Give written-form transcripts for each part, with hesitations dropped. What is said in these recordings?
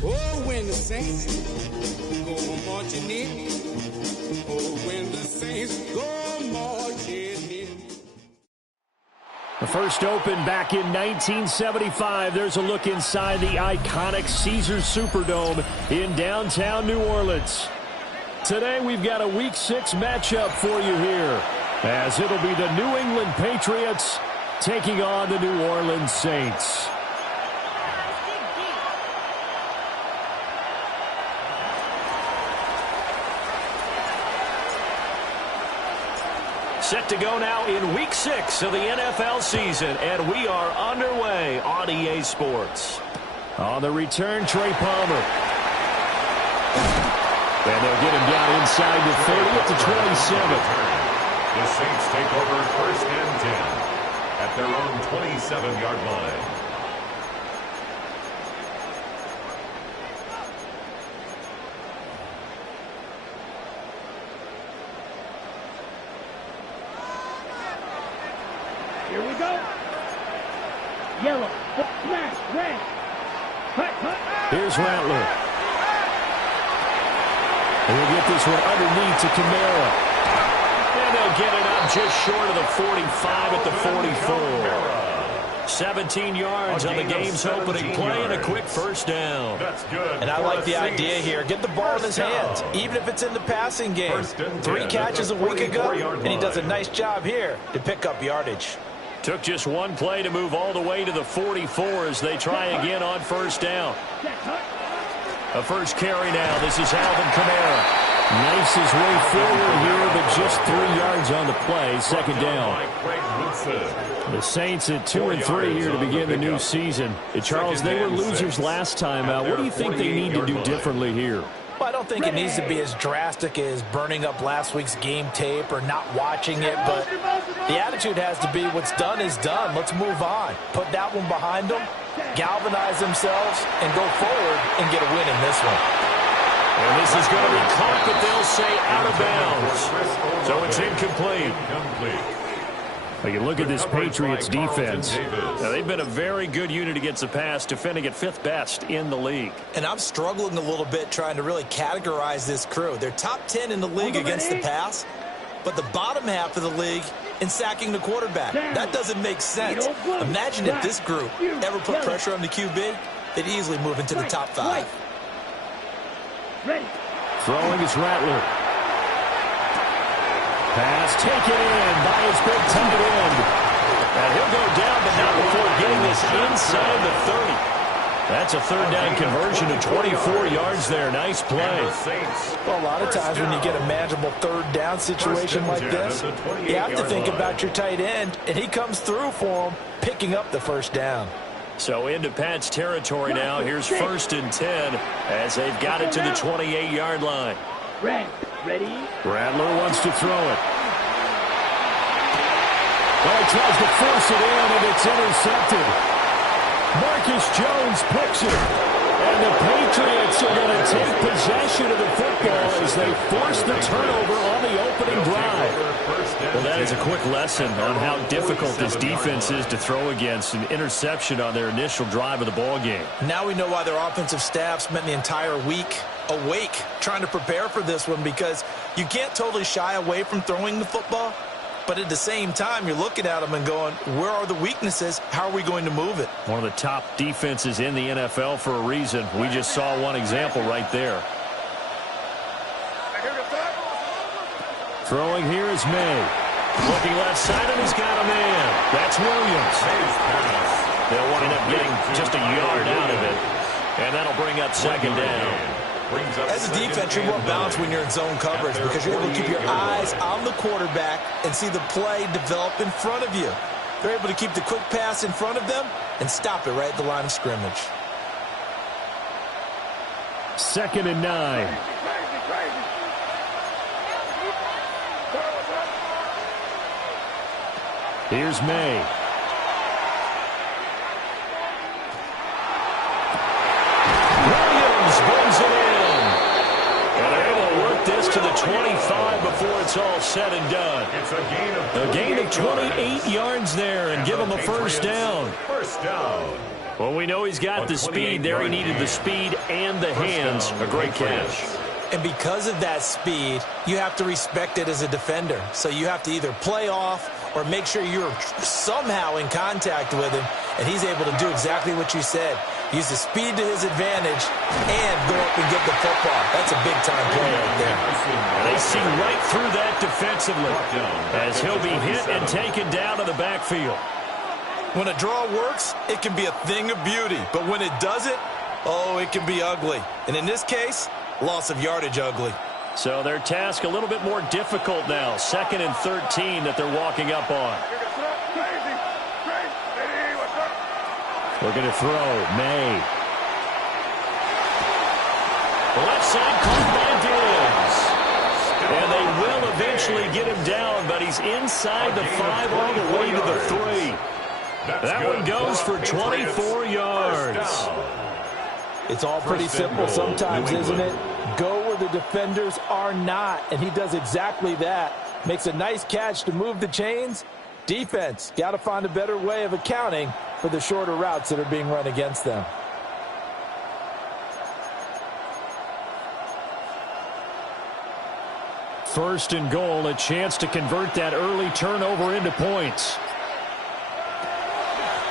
Oh, when the saints go marching in. Oh, when the saints go marching in. The first opened back in 1975. There's a look inside the iconic Caesars Superdome in downtown New Orleans. Today we've got a Week 6 matchup for you here, as it'll be the New England Patriots taking on the New Orleans Saints. Set to go now in Week 6 of the NFL season, and we are underway on EA Sports. On the return, Trey Palmer. And they'll get him down inside the 30 at the 27. The Saints take over 1st and 10 at their own 27-yard line. Here we go. Yellow, smash, red. Here's Rattler. And we'll get this one underneath to Kamara. And they'll get it up just short of the 45 at the 44. 17 yards on the game's opening play and a quick first down. That's good. And I like the idea here. Get the ball in his hands, even if it's in the passing game. 3 catches a week ago, and he does a nice job here to pick up yardage. Took just one play to move all the way to the 44 as they try again on first down. A first carry now. This is Alvin Kamara. Knifes his way forward here, but just 3 yards on the play. Second down. The Saints at 2-3 here to begin the new season. Charles, they were losers last time out. What do you think they need to do differently here? Well, I don't think it needs to be as drastic as burning up last week's game tape or not watching it, but the attitude has to be what's done is done. Let's move on. Put that one behind them, galvanize themselves, and go forward and get a win in this one. And this is going to be caught, but they'll say out of bounds. So it's incomplete. Well, you look at this Patriots defense. Now, they've been a very good unit against the pass, defending at 5th best in the league. And I'm struggling a little bit trying to really categorize this crew. They're top 10 in the league against the pass, but the bottom half of the league in sacking the quarterback. That doesn't make sense. Imagine if this group ever put pressure on the QB, they'd easily move into the top 5. Throwing is Rattler. Pass taken in by his big tight end. And he'll go down, but not before getting this inside the 30. That's a third down conversion of 24 yards there. Nice play. Well, a lot of times when you get a manageable third down situation like this, you have to think about your tight end, and he comes through for him, picking up the first down. So into Pat's territory now. Here's 1st and 10 as they've got it to the 28-yard line. Ready? Rattler wants to throw it. Well, he tries to force it in, and it's intercepted. Marcus Jones picks it. And the Patriots are going to take possession of the football as they force the turnover on the opening drive. Well, that is a quick lesson on how difficult this defense is to throw against. An interception on their initial drive of the ball game. Now we know why their offensive staff spent the entire week awake trying to prepare for this one, because you can't totally shy away from throwing the football, but at the same time you're looking at them and going, where are the weaknesses? How are we going to move it? One of the top defenses in the NFL for a reason. We just saw one example right there. Throwing here is May. Looking left side, and he's got a man. That's Williams. They'll wind up getting just a yard out of it, and that'll bring up second down. As a defense, you're more balanced when you're in zone coverage because you're able to keep your eyes on the quarterback and see the play develop in front of you. They're able to keep the quick pass in front of them and stop it right at the line of scrimmage. 2nd and 9. Here's May. Williams brings it in. And they're able to work this to the 25 before it's all said and done. It's a gain of 28 yards there and give him a first down. First down. Well, we know he's got the speed there. He needed the speed and the hands. A great catch. And because of that speed, you have to respect it as a defender. So you have to either play off or make sure you're somehow in contact with him, and he's able to do exactly what you said. Use the speed to his advantage and go up and get the football. That's a big-time play right there. They see right through that defensively as he'll be hit and taken down to the backfield. When a draw works, it can be a thing of beauty. But when it doesn't, oh, it can be ugly. And in this case, loss of yardage ugly. So their task a little bit more difficult now. 2nd and 13 that they're walking up on. Looking to throw. May. Left side caught by Diggs. And they will eventually get him down, but he's inside the 5 all the way to the 3. That one goes for 24 yards. It's all pretty simple sometimes, isn't it? Go where the defenders are not, and he does exactly that. Makes a nice catch to move the chains. Defense, got to find a better way of accounting for the shorter routes that are being run against them. First and goal, a chance to convert that early turnover into points.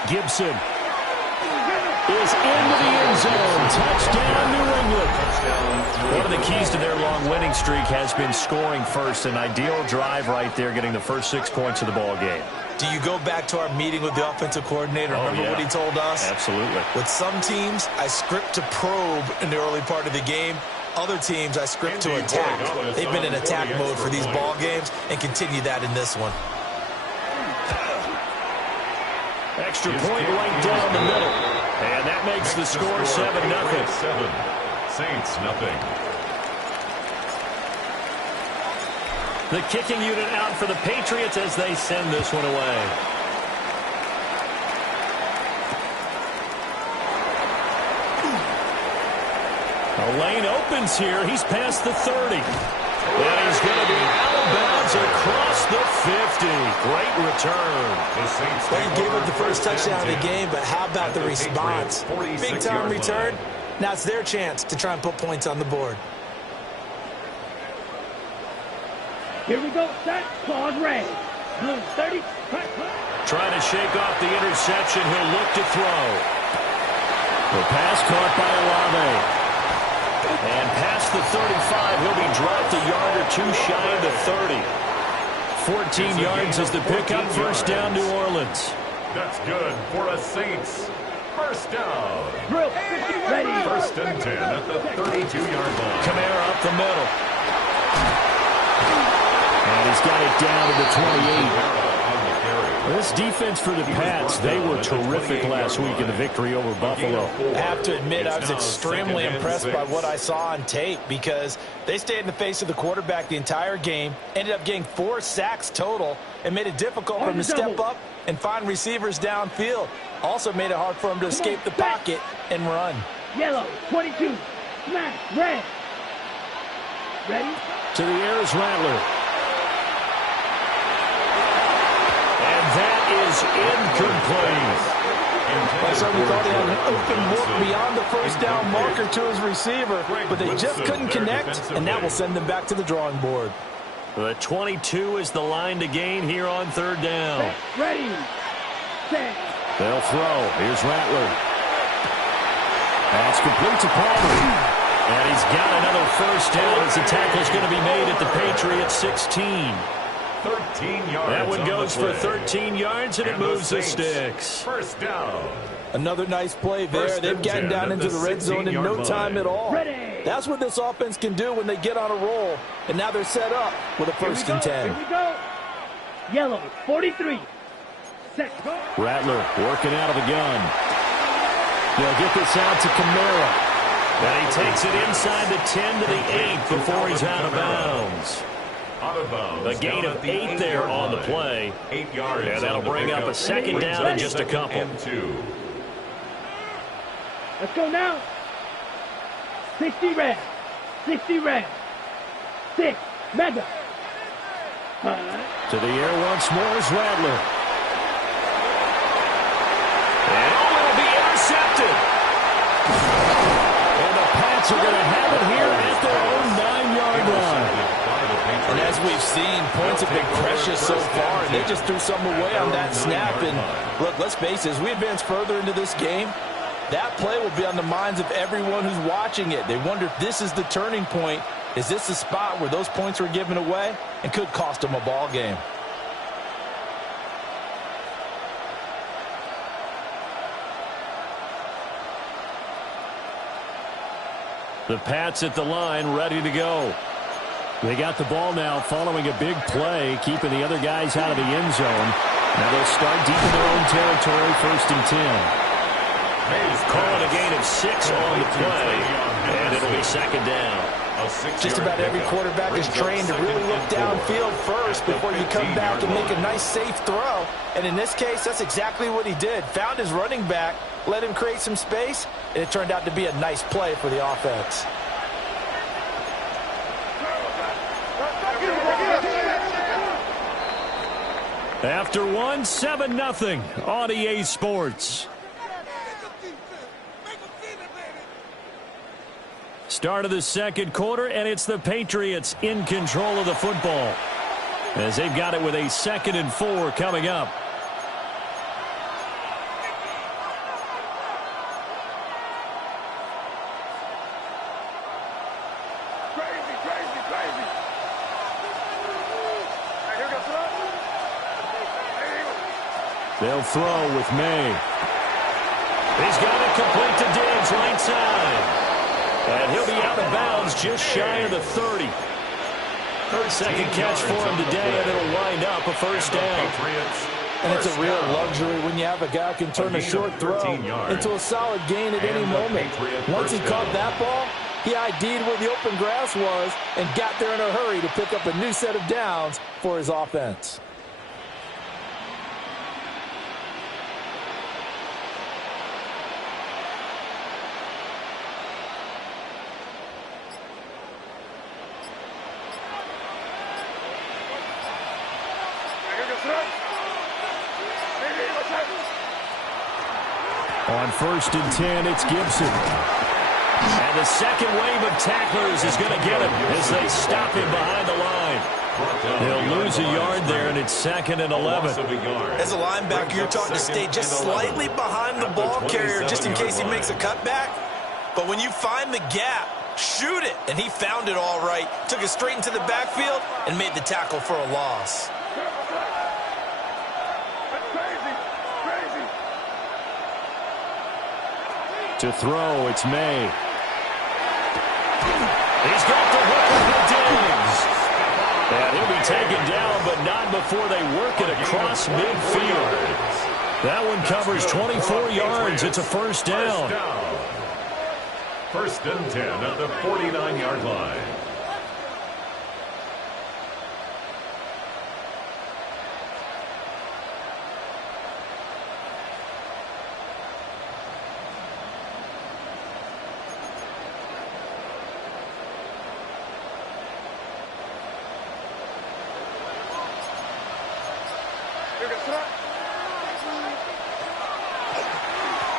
Gibson is into the end zone. Touchdown, New England. One of the keys to their long winning streak has been scoring first. An ideal drive right there, getting the first 6 points of the ball game. Do you go back to our meeting with the offensive coordinator? Remember what he told us? Absolutely. With some teams, I script to probe in the early part of the game. Other teams, I script to attack. They've been in attack mode for these ball games and continue that in this one. Extra point right down the middle. And that makes the score 7-0. Saints nothing. The kicking unit out for the Patriots as they send this one away. A lane opens here. He's past the 30. And he's going to be out of bounds across the 50. Great return. Well, he gave up the first touchdown of the game, but how about the response? Big-time return. Now it's their chance to try and put points on the board. Here we go. Set. Claws red. Blue 30. Trying to shake off the interception. He'll look to throw. The pass caught by Olave. And past the 35, he'll be dropped a yard or two shy of the 30. 14 yards is the pickup. First down, New Orleans. That's good for a Saints. First down. Ready. First and 10 at the 32-yard line. Kamara up the middle. And he's got it down to the 28. This defense for the Pats, they were terrific last week in the victory over Buffalo. I have to admit, I was extremely impressed by what I saw on tape because they stayed in the face of the quarterback the entire game, ended up getting 4 sacks total, and made it difficult for him to step up and find receivers downfield. Also made it hard for him to escape the pocket and run. Yellow, 22. Smash, red. Ready? To the air is Rattler. That is incomplete. So we thought he had an open look beyond the first down marker to his receiver, but they just couldn't connect, and that will send them back to the drawing board. The 22 is the line to gain here on third down. Ready. Set. They'll throw. Here's Rattler. That's complete to Palmer. And he's got another first down as the tackle's going to be made at the Patriots 16. 13 yards. That one goes for play. 13 yards, and it moves the sticks. First down. Another nice play there. They've gotten down into the red zone in no time at all. That's what this offense can do when they get on a roll. And now they're set up with a first and 10. Here we go. Yellow, 43. Set. Rattler working out of the gun. They'll get this out to Camara. And he takes it inside the 10 to the 8 before he's out of bounds. Out of bounds. A gain of 8 there on the play. 8 yards. And that'll bring up a second down in just a couple. Let's go now. 60 red. 60 red. 6. Mega. To the air once more is Rattler. And it'll be intercepted. And the Pats are going to have it here at their own 9-yard line. And as we've seen, points have been precious so far, and they just threw something away on that snap. And look, let's face it, as we advance further into this game, that play will be on the minds of everyone who's watching it. They wonder if this is the turning point. Is this the spot where those points were given away and could cost them a ball game? The Pats at the line, ready to go. They got the ball now following a big play, keeping the other guys out of the end zone. Now they'll start deep in their own territory, first and 10. Calling a gain of 6 on the play, and it'll be second down. Just about every quarterback is trained to really look downfield first before you come back and make a nice, safe throw. And in this case, that's exactly what he did. Found his running back, let him create some space, and it turned out to be a nice play for the offense. After one, 7-0 on EA Sports. Start of the second quarter, and it's the Patriots in control of the football as they've got it with a 2nd and 4 coming up. They'll throw with May. He's got it complete to Diggs, right side. And he'll be out of bounds just shy of the 30. Second catch for him today, and it'll wind up a first down. And it's a real luxury when you have a guy who can turn a short throw into a solid gain at any moment. Once he caught that ball, he ID'd where the open grass was and got there in a hurry to pick up a new set of downs for his offense. On first and 10, it's Gibson. And the second wave of tacklers is going to get him as they stop him behind the line. They'll lose a yard there, and it's 2nd and 11. As a linebacker, you're taught to stay just slightly behind the ball carrier just in case he makes a cutback. But when you find the gap, shoot it. And he found it all right. Took it straight into the backfield and made the tackle for a loss. To throw, it's May. He's got the hook with Diggs. And he'll be taken down, but not before they work it across midfield. That one covers 24 yards. It's a first down. First and 10 at the 49-yard line.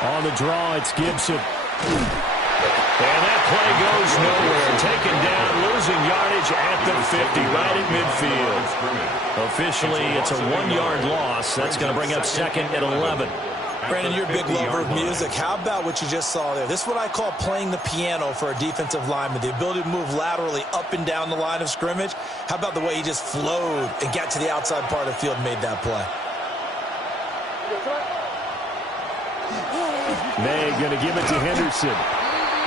On the draw, it's Gibson. And that play goes nowhere. Taken down, losing yardage at the 50, right at midfield. Officially, it's a 1-yard loss. That's going to bring up 2nd and 11. Brandon, you're a big lover of music. How about what you just saw there? This is what I call playing the piano for a defensive lineman, the ability to move laterally up and down the line of scrimmage. How about the way he just flowed and got to the outside part of the field and made that play? May going to give it to Henderson.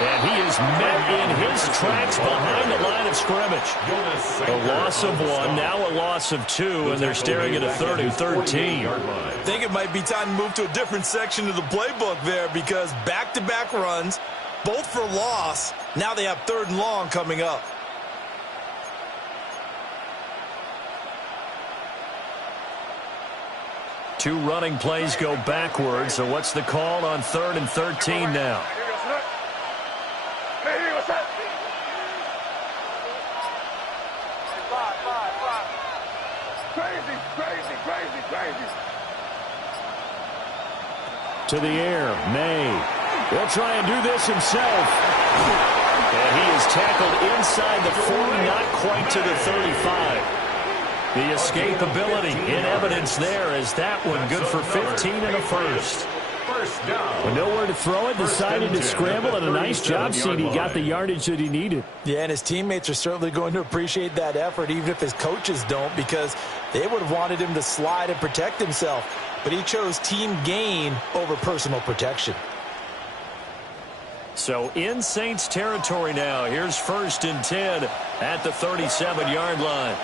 And he is met in his tracks behind the line of scrimmage. A loss of 1, now a loss of 2, and they're staring at a 3rd and 13. I think it might be time to move to a different section of the playbook there, because back-to-back runs, both for loss. Now they have 3rd and long coming up. Two running plays go backwards, so what's the call on 3rd and 13 now? To the air, May. He'll try and do this himself. And he is tackled inside the 40, not quite to the 35. The escapability in evidence there, as that one good for 15 and a first. With nowhere to throw it, decided to scramble, and a nice job, CD. Got the yardage that he needed. Yeah, and his teammates are certainly going to appreciate that effort, even if his coaches don't, because they would have wanted him to slide and protect himself. But he chose team gain over personal protection. So in Saints territory now. Here's 1st and 10 at the 37-yard line.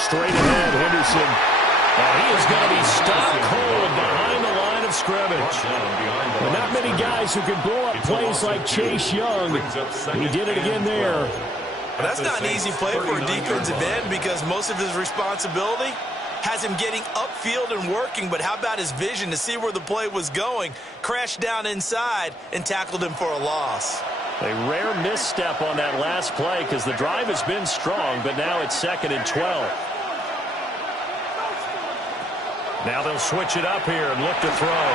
Straight ahead, Henderson. And he is going to be stopped cold behind the line of scrimmage. Well, not many guys who can blow up plays like Chase Young. He did it again there. Well, that's not an easy play for a defensive end, because most of his responsibility has him getting upfield and working. But how about his vision to see where the play was going? Crashed down inside and tackled him for a loss. A rare misstep on that last play, because the drive has been strong, but now it's 2nd and 12. Now they'll switch it up here and look to throw.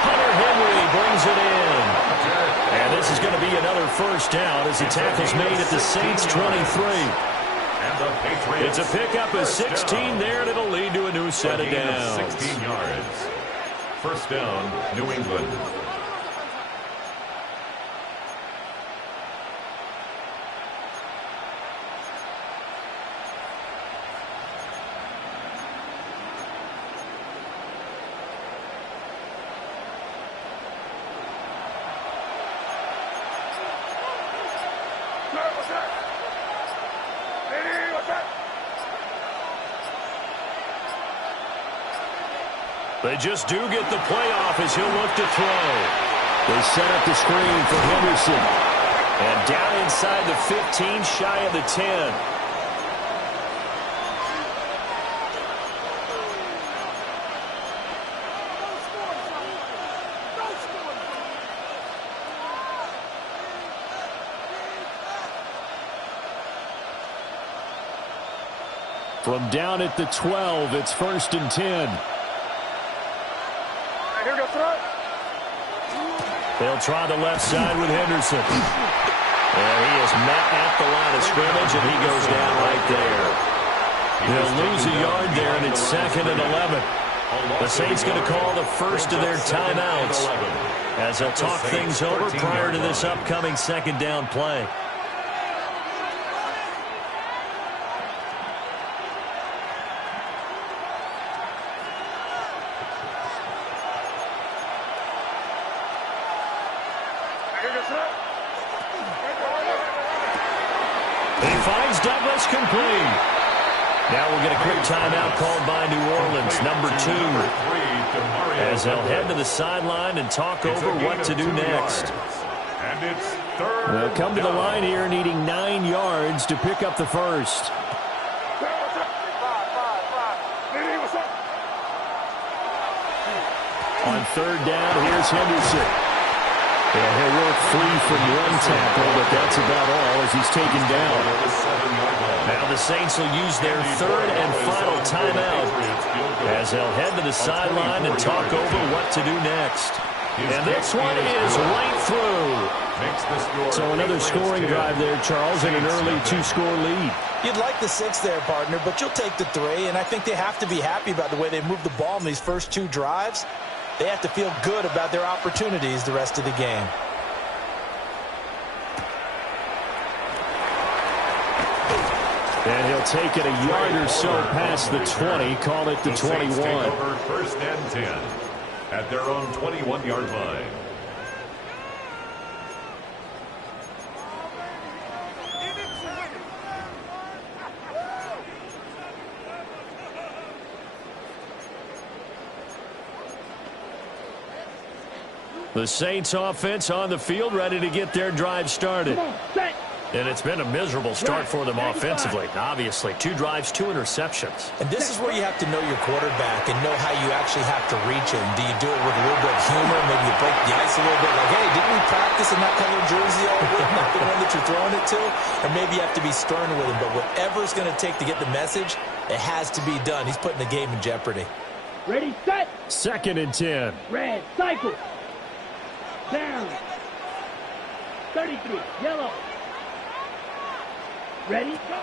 Hunter Henry brings it in. And this is going to be another first down as the tackle's made at the Saints 23. It's a pickup of 16 there, and it'll lead to a new set of downs. 16 yards. First down, New England. They just do get the play off as he'll look to throw. They set up the screen for Henderson. And down inside the 15, shy of the 10. From down at the 12, it's 1st and 10. They'll try the left side with Henderson. And he is met at the line of scrimmage, and he goes down right there. They'll lose a yard there, and it's 2nd and 11. The Saints going to call the first of their timeouts as they'll talk things over prior to this upcoming 2nd down play. Complete. Now we'll get a quick timeout called by New Orleans, number 2, as they'll head to the sideline and talk over what to do next. They'll come to the line here needing 9 yards to pick up the first. On 3rd down, here's Henderson. And he'll work free from one tackle, but that's about all as he's taken down. Now the Saints will use their 3rd and final timeout as they'll head to the sideline and talk over what to do next. And this one is right through. So another scoring drive there, Charles, and an early 2-score lead. You'd like the 6 there, partner, but you'll take the 3, and I think they have to be happy about the way they moved the ball in these first 2 drives. They have to feel good about their opportunities the rest of the game. And he'll take it a yard or so past the 20, call it the 21. Take over 1st and 10 at their own 21-yard line. The Saints offense on the field, ready to get their drive started. And it's been a miserable start for them offensively. Obviously, 2 drives, 2 interceptions. And this is where you have to know your quarterback and know how you actually have to reach him. Do you do it with a little bit of humor? Maybe you break the ice a little bit. Like, hey, didn't we practice in that color jersey all week? Not the one that you're throwing it to? Or maybe you have to be stern with him. But whatever it's going to take to get the message, it has to be done. He's putting the game in jeopardy. Ready, set. 2nd and 10. Red, cycle. Down. 33, yellow. Ready, go.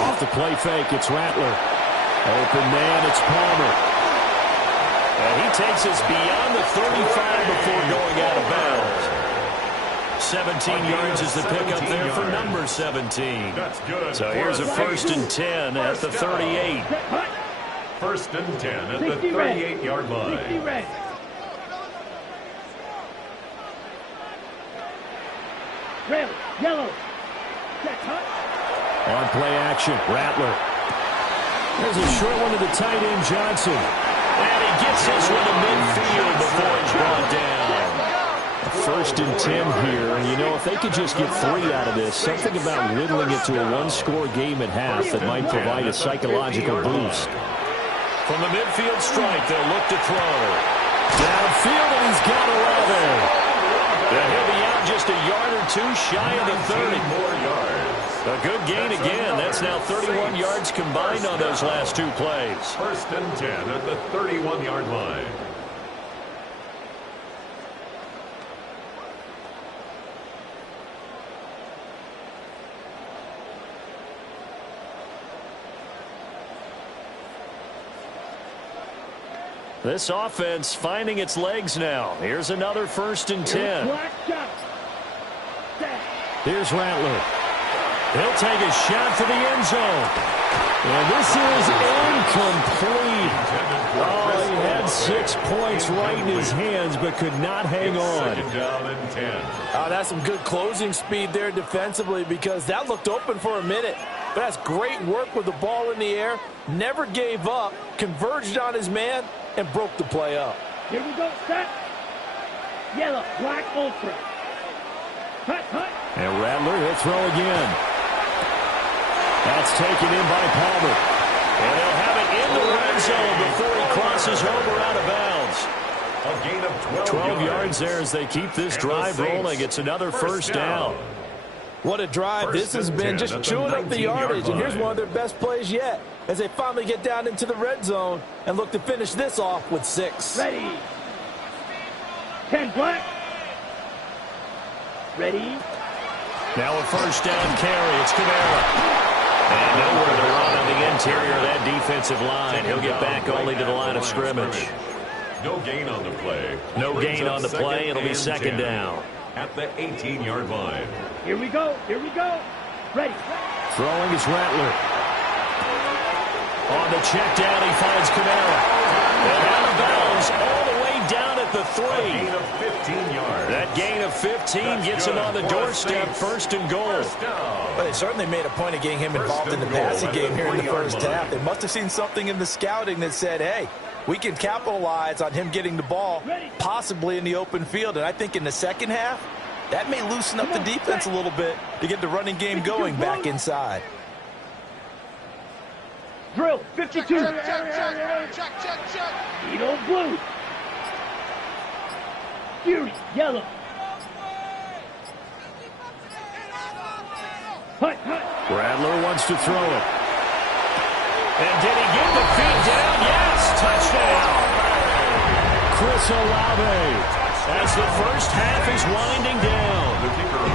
Off the play fake, it's Rattler. Open man, it's Palmer. And he takes us beyond the 35 before going out of bounds. 17 yards is the pickup there for number 17. That's good. So here's a 1st and 10 at the 38. 1st and 10 at the 38-yard line. 60 red. Red, yellow. Set, hut. On play action, Rattler. There's a short one to the tight end, Johnson. And he gets this one to midfield before he's brought down. 1st and 10 here. And, you know, if they could just get 3 out of this, something about whittling it to a 1-score game at half that might provide a psychological boost. From the midfield stripe, they'll look to throw. Downfield, and he's got 11. And he'll be out just a yard or 2 shy of the 30. More yards. A good gain again. That's now 31 yards combined on those last 2 plays. 1st and 10 at the 31-yard line. This offense finding its legs now. Here's another 1st and 10. Here's Rattler. He'll take a shot for the end zone. And this is incomplete. Oh, he had 6 points right in his hands, but could not hang on. 2nd down and 10. Oh, that's some good closing speed there defensively because that looked open for a minute. But that's great work with the ball in the air. Never gave up, converged on his man, and broke the play up. Here we go, set. Yellow, black, ultra. Hut, hut. And Rattler, he'll throw again. That's taken in by Palmer. And they'll have it in the red zone before he crosses over out of bounds. A gain of 12 yards there as they keep this drive rolling. It's another 1st down. What a drive this has been, just chewing up the yardage. And here's one of their best plays yet as they finally get down into the red zone and look to finish this off with 6. Ready. 10 black. Ready. Now a 1st down carry. It's Commish. And nowhere to run on the interior of that defensive line. He'll get back only to the line of scrimmage. No gain on the play. No gain on the play. It'll be 2nd down. At the 18-yard line. Here we go. Here we go. Ready. Throwing is Rattler. On the check down, he finds Commish. And out of bounds all the way down at the 3. A gain of 15 yards. That gain of 15 gets him on the doorstep, 1st and goal. But they certainly made a point of getting him involved in the passing game here in the first half. They must have seen something in the scouting that said, hey, we can capitalize on him getting the ball, possibly in the open field. And I think in the second half, that may loosen up the defense a little bit to get the running game going back inside. Drill, 52. Check. Eagle blue. Fury, yellow. Hut, hut. Rattler wants to throw it. And did he get the feet down? Yes, touchdown. Chris Olave. as the first half is winding down.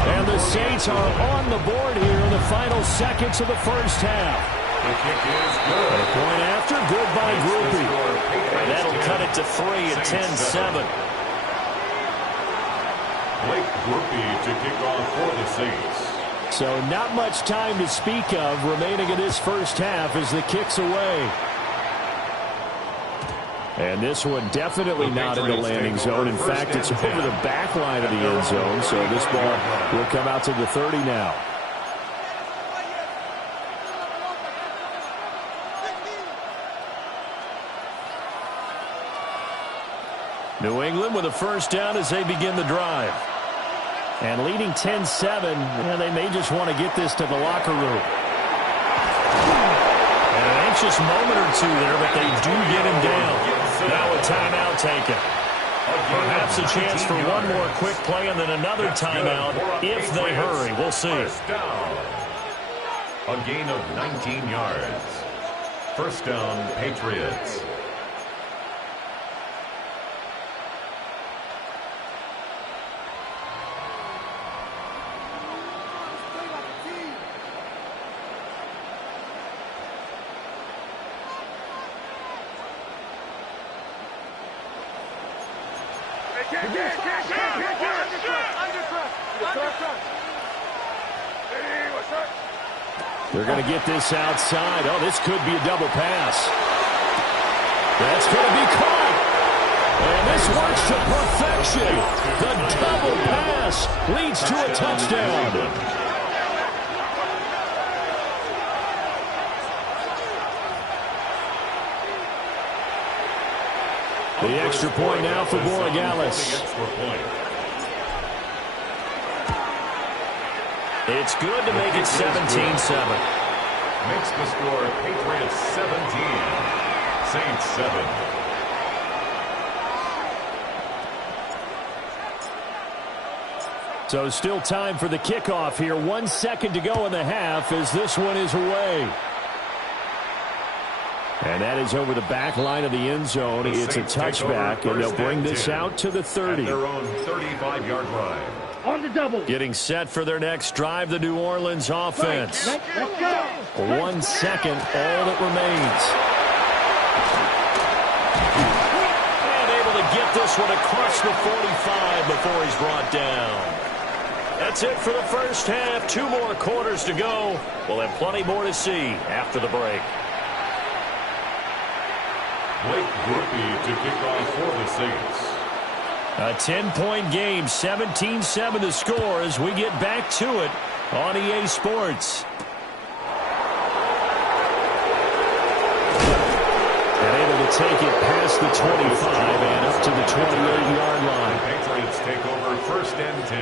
And the Saints are on the board here in the final seconds of the first half. The kick is good. A point after, good by Groupie. And that'll cut it to 3 at 10-7. Blake Groupie to kick off for the Saints. So not much time to speak of remaining in this first half as the kick's away. And this one definitely not in the landing zone. In fact, it's over the back line of the end zone. So this ball will come out to the 30 now. New England with a first down as they begin the drive. And leading 10-7, they may just want to get this to the locker room. And an anxious moment or two there, but they do get him down. Now a timeout taken. Perhaps a chance for one more quick play and then another timeout if they hurry. We'll see. First down. A gain of 19 yards. First down, Patriots. They're going to get this outside. Oh, this could be a double pass. That's going to be caught. And this works to perfection. The double pass leads to a touchdown. The extra point now for Borregales. It's good to make it 17-7. Makes the score Patriots 17, Saints 7. So still time for the kickoff here. 1 second to go in the half as this one is away. And that is over the back line of the end zone. It's a touchback, and they'll bring this out to the 30. At their own 35-yard line. On the double. Getting set for their next drive, the New Orleans offense. Let's go. 1 second, all that remains. And able to get this one across the 45 before he's brought down. That's it for the first half. 2 more quarters to go. We'll have plenty more to see after the break. Blake Groupie to kick off for the Saints. A 10-point game, 17-7 the score as we get back to it on EA Sports. And able to take it past the 25 and up to the 28-yard line. The Patriots take over first and 10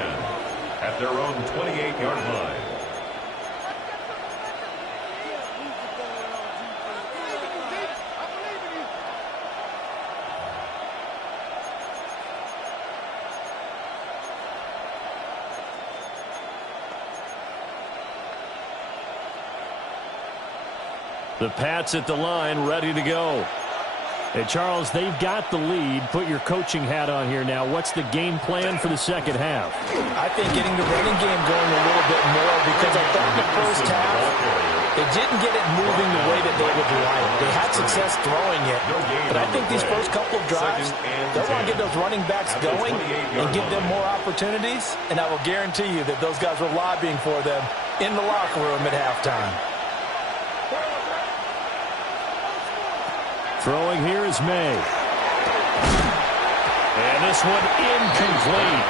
at their own 28-yard line. The Pats at the line, ready to go. Hey, Charles, they've got the lead. Put your coaching hat on here now. What's the game plan for the second half? I think getting the running game going a little bit more because I thought in the first half they didn't get it moving the way that they would like. They had success throwing it, but I think these first couple of drives, they'll want to get those running backs going and give them more opportunities, and I will guarantee you that those guys were lobbying for them in the locker room at halftime. Throwing here is May. And this one incomplete.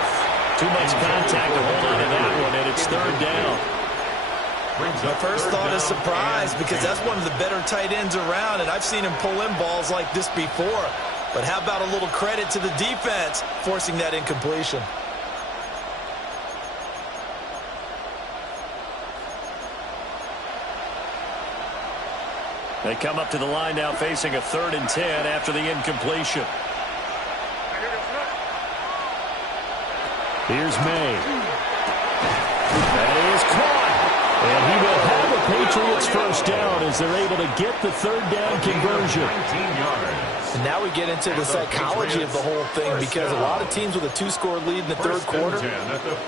Too much contact to hold on to that one, and it's third down. My first thought is surprise because that's one of the better tight ends around, and I've seen him pull in balls like this before. But how about a little credit to the defense forcing that incompletion? They come up to the line now facing a 3rd and 10 after the incompletion. Here's May. That is caught. And he will have the Patriots first down as they're able to get the 3rd down conversion. 19 yards. And now we get into the psychology of the whole thing, because a lot of teams with a 2-score lead in the third quarter,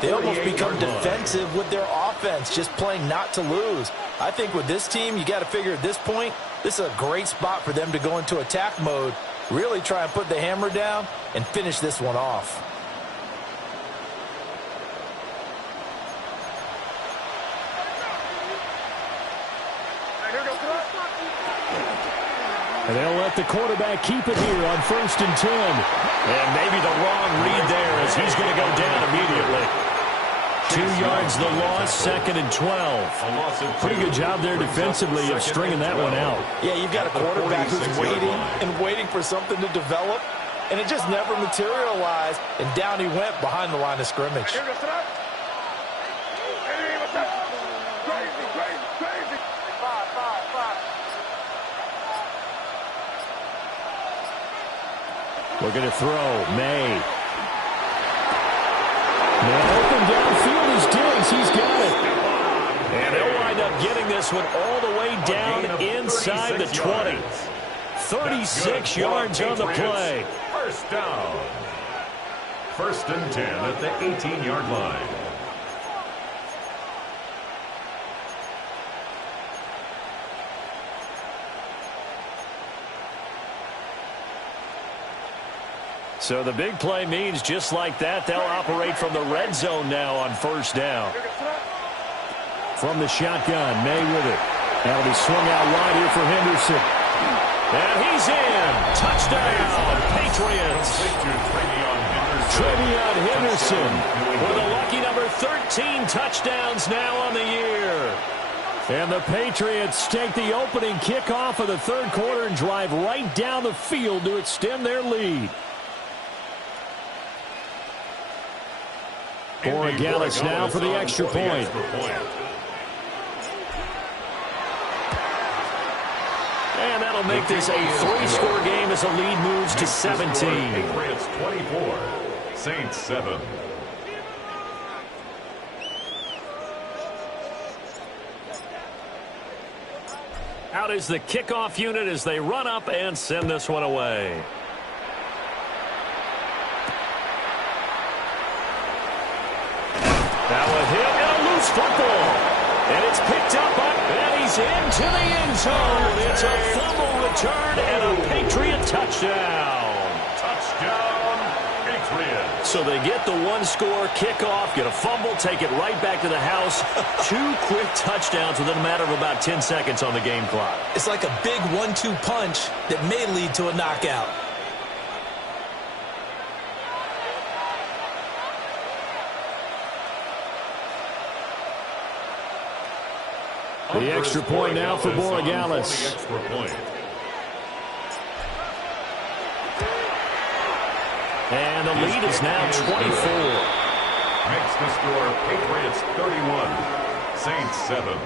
they almost become defensive with their offense, just playing not to lose. I think with this team, you got to figure at this point, this is a great spot for them to go into attack mode, really try and put the hammer down and finish this one off. And they'll let the quarterback keep it here on 1st and 10. And maybe the wrong read there, as he's going to go down immediately. 2 yards the loss, 2nd and 12. Pretty good job there defensively of stringing that one out. Yeah, you've got a quarterback who's waiting and waiting for something to develop, and it just never materialized, and down he went behind the line of scrimmage. Looking to throw. May open downfield is Diggs. He's got it. And they'll wind up getting this one all the way down inside the 20. 36 yards on the play. First down. 1st and 10 at the 18-yard line. So the big play means just like that, they'll operate from the red zone now on 1st down. From the shotgun, May with it. That'll be swung out wide here for Henderson. And he's in. Touchdown, Patriots. Travion Henderson with a lucky number 13 touchdowns now on the year. And the Patriots take the opening kickoff of the third quarter and drive right down the field to extend their lead. Borregales now for the extra point. And that'll make this a 3-score game as the lead moves to 17. Patriots 24, Saints 7. Out is the kickoff unit as they run up and send this one away. Now a hit and a loose football. And it's picked up, and he's into the end zone. It's a fumble return and a Patriot touchdown. Touchdown, Patriots. So they get the 1-score kickoff, get a fumble, take it right back to the house. 2 quick touchdowns within a matter of about 10 seconds on the game clock. It's like a big 1-2 punch that may lead to a knockout. The extra point now for Borregales. And the lead is now 24. Makes the score Patriots 31, Saints 7.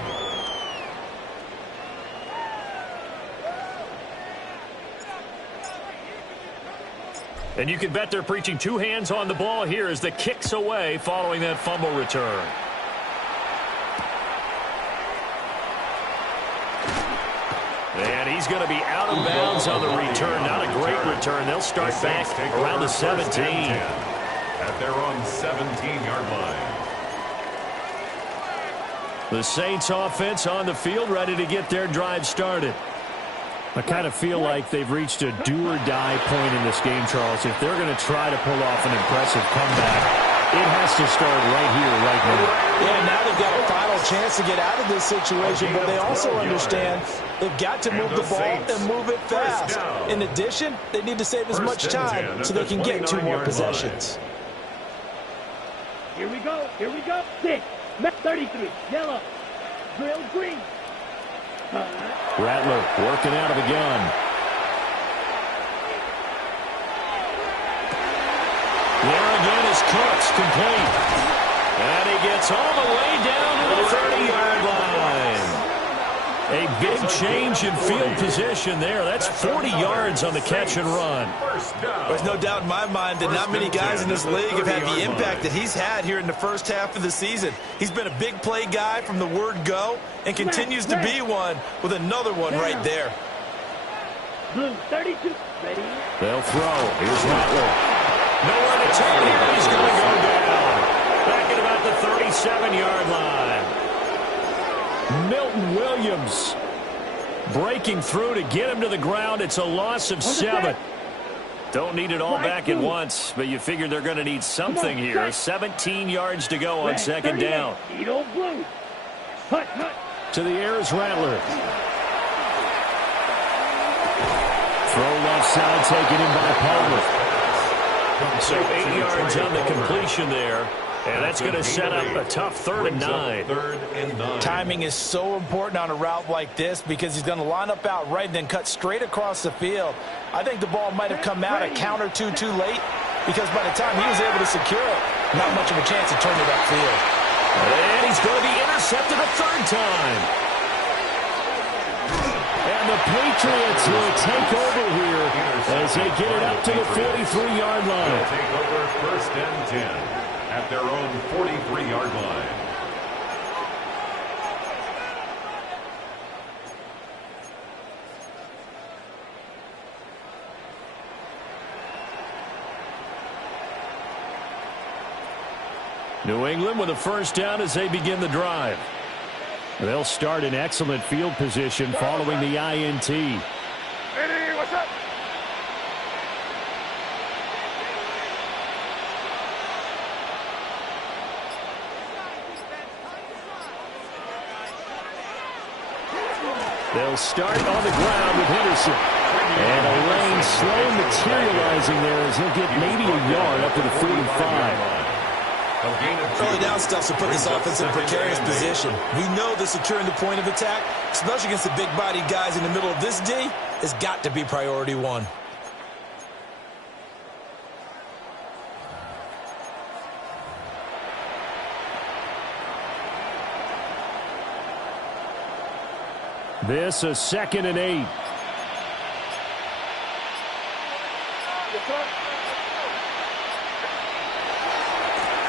And you can bet they're preaching 2 hands on the ball here as the kick's away following that fumble return. And he's going to be out of bounds on the return. Not a great return. They'll start back around the 17. At their own 17-yard line. The Saints offense on the field, ready to get their drive started. I kind of feel like they've reached a do-or-die point in this game, Charles. If they're going to try to pull off an impressive comeback, it has to start right here, right now. Yeah, now they've got a final chance to get out of this situation, but they also understand they've got to move the ball and move it fast. In addition, they need to save as much time so they can get 2 more possessions. Here we go. 6, 33, yellow, drill green. Rattler working out of the gun. There again is Cooks, complete. And he gets all the way down to the 30-yard line. A big change in field position there. That's 40 yards on the catch and run. There's no doubt in my mind that not many guys in this league have had the impact that he's had here in the first half of the season. He's been a big play guy from the word go and continues to be one with another one right there. Blue, 32, They'll throw. Here's Rattler. Nowhere to turn here. He's going to go down. Back at about the 37-yard line. Milton Williams breaking through to get him to the ground. It's a loss of 7. Don't need it all back at once, but you figure they're going to need something here. 17 yards to go on second down. To the air is Rattler. Throw left side, taken in by Palmer. So 8 yards on the completion there. And that's going to set up a tough 3rd and 9. Timing is so important on a route like this because he's going to line up out right and then cut straight across the field. I think the ball might have come out a count or two too late because by the time he was able to secure it, not much of a chance to turn it upfield. And he's going to be intercepted a 3rd time. And the Patriots will take over here as they get it up to the 43-yard line. They'll take over 1st and 10 at their own 43-yard line. New England with a 1st down as they begin the drive. They'll start in excellent field position following the INT. Hey, what's up? They'll start on the ground with Henderson. And a lane slow materializing there as he'll get maybe a yard up to the 45. Early down stuff to put this offense in a precarious position. We know that securing the point of attack, especially against the big-bodied guys in the middle of this D, has got to be priority 1. This a 2nd and 8.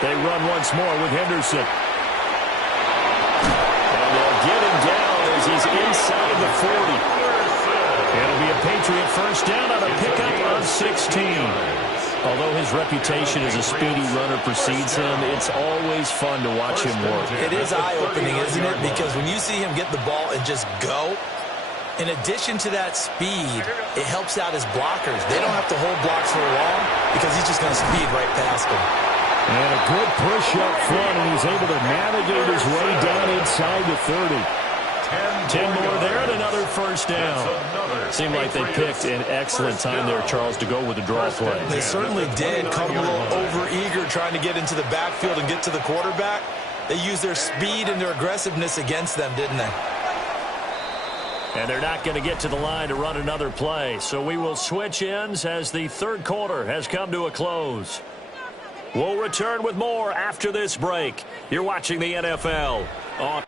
They run once more with Henderson. And they'll get him down as he's inside the 40. It'll be a Patriot 1st down on a pickup on 16. Although his reputation as a speedy runner precedes him, it's always fun to watch him work. It is eye-opening, isn't it? Because when you see him get the ball and just go, in addition to that speed, it helps out his blockers. They don't have to hold blocks for long because he's just going to speed right past them. And a good push up front, and he's able to navigate his way down inside the 30. 10 more there and another 1st down. Seemed like they picked an excellent time there, Charles, to go with the draw play. They certainly did. Caught him a little over-eager trying to get into the backfield and get to the quarterback. They used their speed and their aggressiveness against them, didn't they? And they're not going to get to the line to run another play. So we will switch ends as the 3rd quarter has come to a close. We'll return with more after this break. You're watching the NFL on